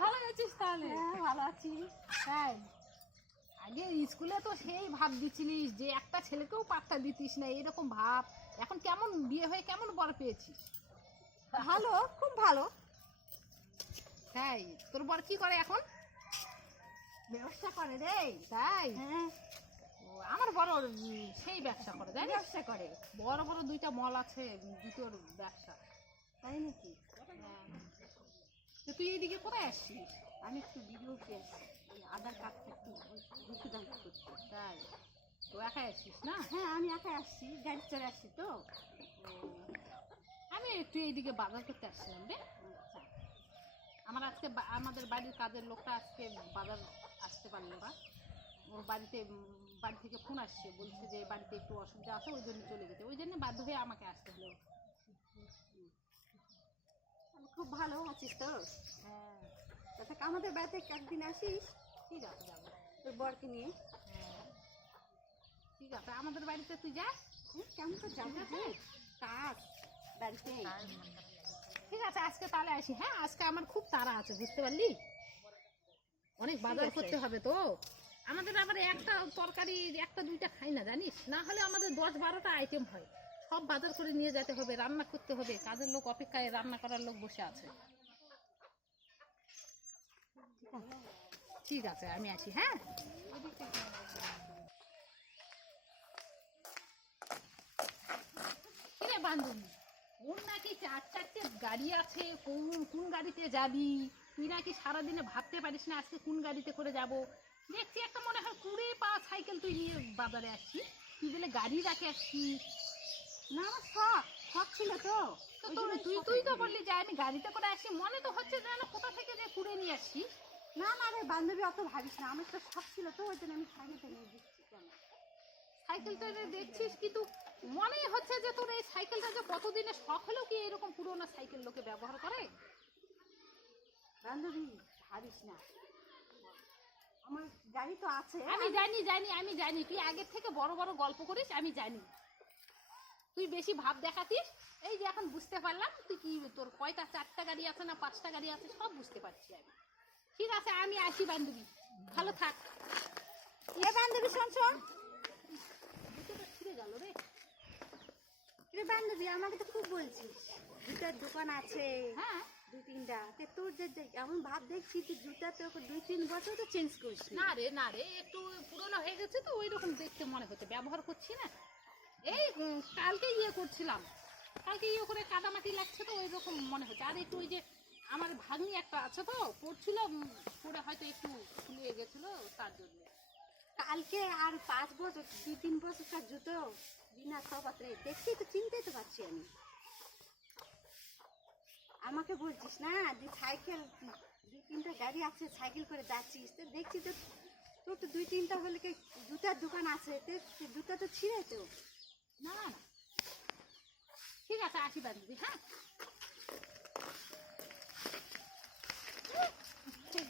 ভালো আছিস তাহলে হ্যাঁ ভালো আছি। তাই আগে স্কুলে তো সেই ভাব দিচ্ছিলিস যে একটা ছেলেকেও পাত্তা দিতিস না এরকম ভাব। এখন কেমন বিয়ে হয়ে কেমন বর পেয়েছিস? ভালো খুব ভালো। তাই তোর বর কি করে এখন? ব্যবসা করে রে। তাই? হ্যাঁ। আমার বড় সেই ব্যবসা করে জানিস ব্যবসা করে। বড় বড় দুইটা মল আছে দুটোর ব্যবসা। তাই নাকি? হ্যাঁ। তো তুই এইদিকে কোথায় আসছিস? আমি একটু ভিডিও ওই আধার কার্ডটা একটু করতে তাই? তো একাই আসছিস না? হ্যাঁ আমি একাই আসছি। গাড়ি চলে আসছি তো। আমি একটু এইদিকে বাজার করতে আসছিলাম রে। আচ্ছা। আমার আজকে আমাদের বাড়ির কাজের লোকটা আজকে বাজার আসতে পারল না। বাড়িতে বাড়ি থেকে ফোন আসছে বলছে যে বাড়িতে একটু অসুবিধা আছে ওই জন্য চলে যেতে ওই জন্য বাধ্য হয়ে আমাকে আসতে হলো। খুব ভালো আছিস তো? হ্যাঁ। তাতে আমাদের বাড়িতে একদিন আসিস। ঠিক আছে যাব। তোর বরকে নিয়ে। হ্যাঁ। ঠিক আছে আমাদের বাড়িতে তুই যা। কেমন তো যাব কাজ বাড়িতে। ঠিক আছে আজকে তাহলে আসি। হ্যাঁ আজকে আমার খুব তাড়া আছে বুঝতে পারলি? অনেক বাজার করতে হবে তো। আমাদের আবার একটা তরকারি, একটা দুইটা খাই না, জানিস? না হলে আমাদের দশ বারোটা আইটেম হয়। সব বাজার করে নিয়ে যেতে হবে, রান্না করতে হবে। কাজের লোক অপেক্ষায় রান্না করার লোক বসে আছে। ঠিক আছে, আমি আসি হ্যাঁ? বান্ধবী ওর নাকি গাড়ি আছে? কোন কোন গাড়িতে যাবি? তুই নাকি সারাদিনে ভাবতে পারিস না আজকে কোন গাড়িতে করে যাব? দেখছি একটা মনে হয় কুড়ে পা সাইকেল তুই নিয়ে বাজারে আসছিস। তুই বলে গাড়ি রাখে আসছিস। না আমার শখ শখ ছিল তো। তো তুই তুই তো বললি যে আমি গাড়িতে করে আসি মনে তো হচ্ছে যেন কোথা থেকে যে কুড়ে নিয়ে আসছিস। না না রে বান্ধবী অত ভাবিস না। আমার তো শখ ছিল তো ওই জন্য আমি সাইকেলটা নিয়ে দিচ্ছি কেন সাইকেলটা যে দেখছিস কিন্তু মনেই হচ্ছে যে তোর এই সাইকেলটা যে কতদিনের শখ হলেও কি এরকম পুরোনো সাইকেল লোকে ব্যবহার করে? বান্ধবী ভাবিস না। আমার গাড়ি তো আছে। আমি জানি জানি আমি জানি। তুই আগের থেকে বড় বড় গল্প করিস আমি জানি। তুই বেশি ভাব দেখাতিস? এই যে এখন বুঝতে পারলাম তুই কি তোর কয়টা চারটা গাড়ি আছে না পাঁচটা গাড়ি আছে সব বুঝতে পারছি আমি। ঠিক আছে আমি আসি বান্ধবী। ভালো থাক। এ বান্ধবী শোন শোন। জুতোটা ছিঁড়ে গেল রে। রে বান্ধবী আমাকে তো খুব বলছিস। জুতার দোকান আছে। হ্যাঁ। দুই তিনটা। তে তোর যে এমন ভাব দেখছি তুই জুতা তো দুই তিন বছর তো চেঞ্জ করিস না রে না রে একটু পুরনো হয়ে গেছে তো ওই রকম দেখতে মনে হচ্ছে। ব্যবহার করছি না। এই কালকে ইয়ে করছিলাম। কালকে ইয়ে করে কাদামাটি লাগছে তো ওই রকম মনে হচ্ছে। আর একটু ওই যে আমার ভাগ্নি একটা আছে তো পড়ছিল পড়ে হয়তো একটু ফুলিয়ে গেছিল তার জন্য। কালকে আর পাঁচ বছর দুই তিন বছরকার জুতো? বিনা সবাত্রে দেখছি তো চিনতেই তো পারছি আমি। আমাকে বলছিস না যে সাইকেল, দুই তিনটা গাড়ি আছে, সাইকেল করে যাচ্ছিস? তো দেখছি তো তোর তো দুই তিনটা হলে কি জুতার দোকান আছে? তো জুতা তো ছিঁড়ে তো। না ঠিক আছে, আসি দিদি হ্যাঁ?